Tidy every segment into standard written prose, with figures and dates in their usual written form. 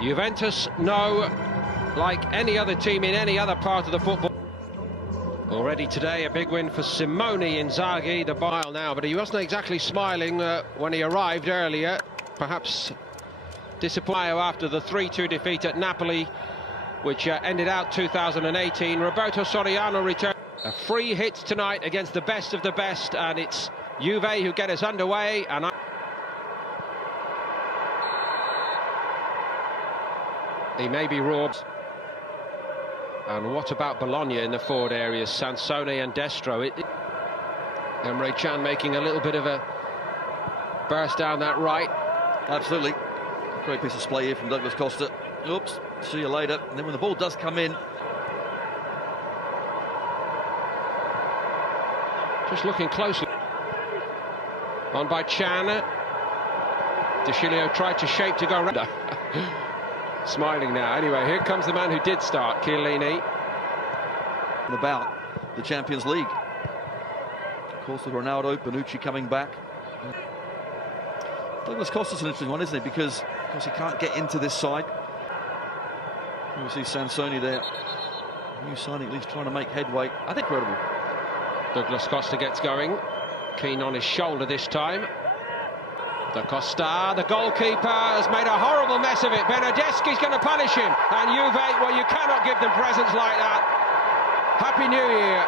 Juventus know, like any other team in any other part of the football. Already today, a big win for Simone Inzaghi, the bile now, but he wasn't exactly smiling when he arrived earlier. Perhaps disappointed after the 3-2 defeat at Napoli, which ended out 2018. Roberto Soriano returned. A free hit tonight against the best of the best, and it's Juve who get us underway. And he may be robbed. And what about Bologna in the forward areas? Sansone and Destro. Emre Can making a little bit of a burst down that right. Absolutely. Great piece of play here from Douglas Costa. Oops, see you later. And then when the ball does come in, just looking closely. On by Can. De Sciglio tried to shape to go round. Smiling now. Anyway, here comes the man who did start, Chiellini. About the Champions League. Of course, with Ronaldo, Bonucci coming back. Douglas Costa's an interesting one, isn't he? Because, of course, he can't get into this side. We see Sansone there. New signing, at least trying to make headway. I think incredible. Douglas Costa gets going. Keen on his shoulder this time. Da Costa, the goalkeeper, has made a horrible mess of it. Bernardeschi's going to punish him. And Juve, well, you cannot give them presents like that. Happy New Year.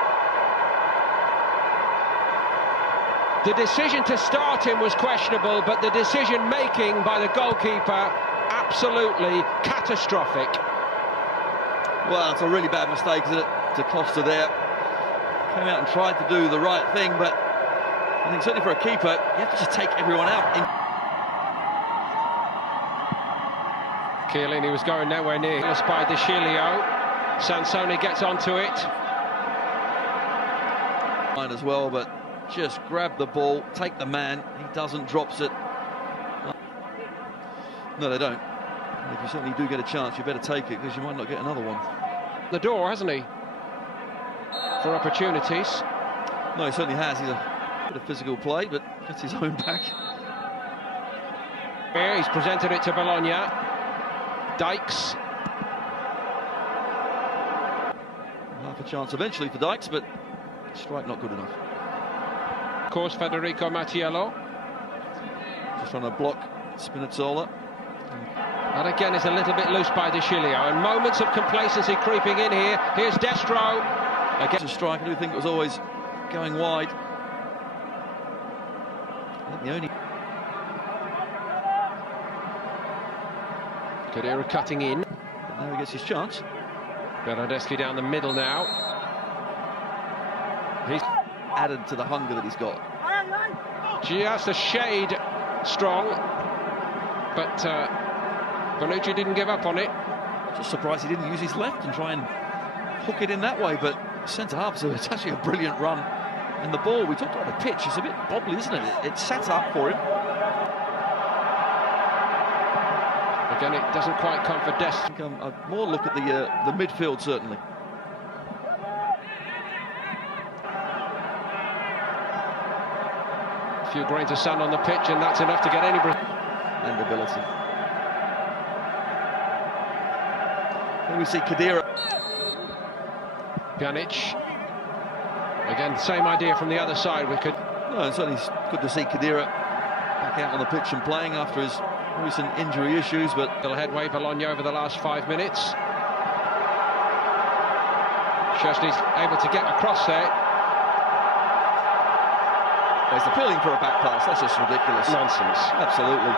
The decision to start him was questionable, but the decision-making by the goalkeeper, absolutely catastrophic. Well, it's a really bad mistake, isn't it, to Costa there. Came out and tried to do the right thing, but I think certainly for a keeper, you have to just take everyone out. Chiellini was going nowhere near. By De Sciglio. Sansone gets onto it. As well, but just grab the ball, take the man. He doesn't, drops it. No, they don't. If you certainly do get a chance, you better take it, because you might not get another one. The door, hasn't he? For opportunities. No, he certainly has. He's a bit of physical play, but gets his own back. Here, he's presented it to Bologna. Dykes. Half a chance eventually for Dykes, but strike not good enough. Of course, Federico Mattiello. Just trying to block Spinazzola. And again, it's a little bit loose by De Sciglio. And moments of complacency creeping in here. Here's Destro. Again, a strike. I do think it was always going wide. I think the only... Khedira cutting in. But now he gets his chance. Bernardeschi down the middle now. He's added to the hunger that he's got. Just a shade strong, but Bonucci didn't give up on it. Just surprised he didn't use his left and try and hook it in that way, but centre-half, so it's actually a brilliant run. And the ball, we talked about the pitch, it's a bit bobbly, isn't it? It's set up for him. Again, it doesn't quite come for Dest. A more look at the midfield, certainly. A few grains of sand on the pitch, and that's enough to get any... And ability. Here we see Khedira. Pjanic. Again, same idea from the other side. We could... No, it's certainly good to see Khedira back out on the pitch and playing after his recent injury issues, but... Little headway, Bologna over the last 5 minutes. Szczesny's able to get across there. He's appealing for a back pass. That's just ridiculous. Nonsense. Absolutely.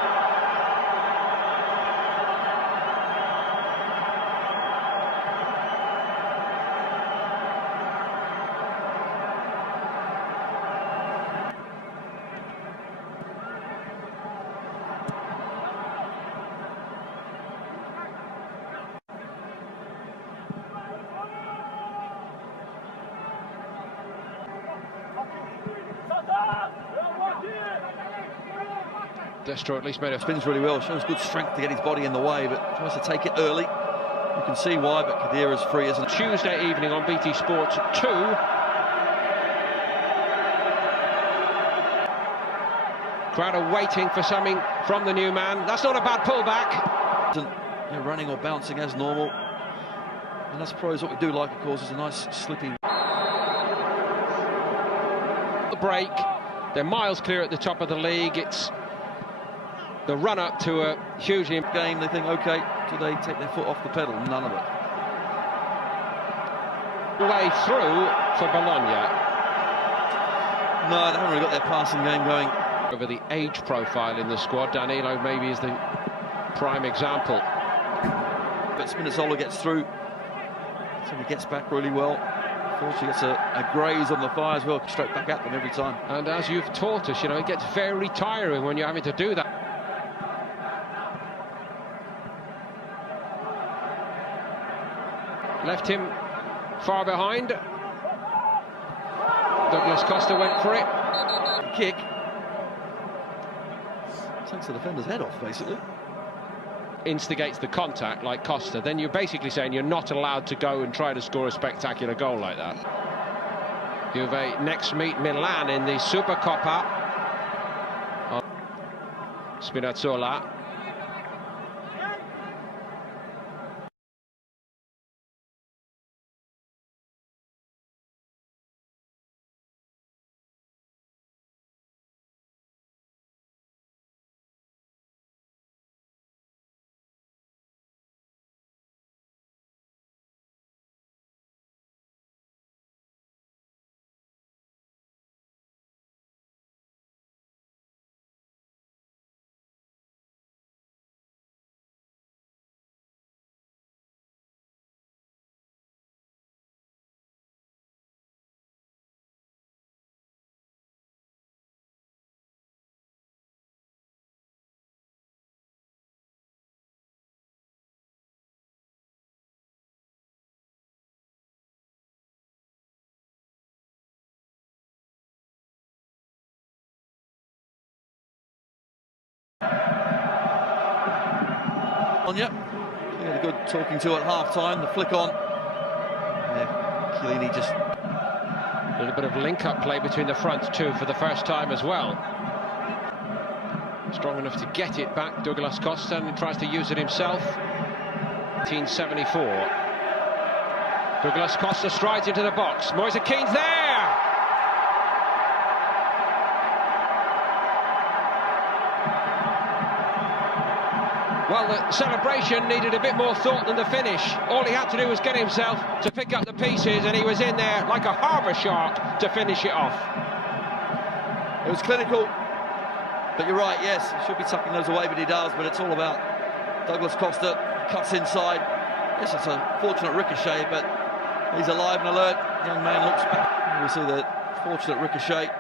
Destro at least made a... Spins really well, shows good strength to get his body in the way, but tries to take it early. You can see why, but Khedira's free, isn't it? Tuesday evening on BT Sport 2. Crowd are waiting for something from the new man. That's not a bad pullback. running or bouncing as normal. And us pros, what we do like, of course, is a nice slippy. The break, they're miles clear at the top of the league. It's the run-up to a hugely game. They think, okay, do they take their foot off the pedal? None of it. Way through for Bologna. No, they haven't really got their passing game going. Over the age profile in the squad, Danilo maybe is the prime example. But Spinazzola gets through, so he gets back really well. Unfortunately, gets a graze on the thigh as well, straight back at them every time. And as you've taught us, you know, it gets very tiring when you're having to do that. Left him far behind. Douglas Costa went for it. Kick. Takes the defender's head off, basically. Instigates the contact like Costa, then you're basically saying you're not allowed to go and try to score a spectacular goal like that. Juve next meet Milan in the Supercoppa. Spinazzola. Bologna, he had a good talking to at half-time, the flick on. Yeah, Chiellini just... A little bit of link-up play between the front two for the first time as well. Strong enough to get it back, Douglas Costa, and tries to use it himself. 1974. Douglas Costa strides into the box. Moise Keane's there! Well, the celebration needed a bit more thought than the finish. All he had to do was get himself to pick up the pieces, and he was in there like a harbour shark to finish it off. It was clinical, but you're right, yes, he should be tucking those away, but he does. But it's all about Douglas Costa, cuts inside. Yes, it's a fortunate ricochet, but he's alive and alert. Young man looks back. We see the fortunate ricochet.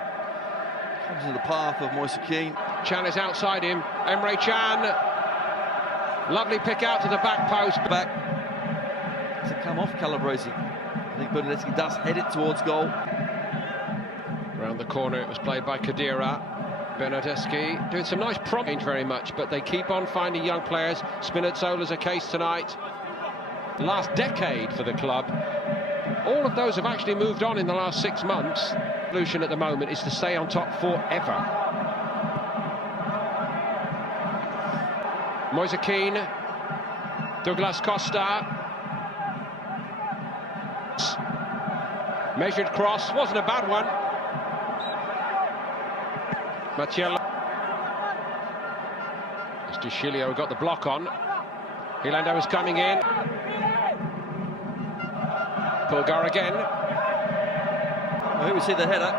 Comes into the path of Moise Keane. Can is outside him. Emre Can. Lovely pick out to the back post. Back to come off Calabresi. I think Bernardeschi does head it towards goal. Around the corner it was played by Khedira. Bernardeschi doing some nice prompting very much, but they keep on finding young players. Spinazzola's a case tonight. Last decade for the club. All of those have actually moved on in the last 6 months. The solution at the moment is to stay on top forever. Moise Keane, Douglas Costa. Measured cross, wasn't a bad one. Macchiello. Mr. Shilio got the block on. Hilando is coming in. Pulgar again. Well, here we see the header.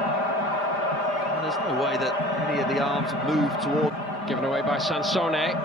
And there's no way that any of the arms have moved toward. Given away by Sansone.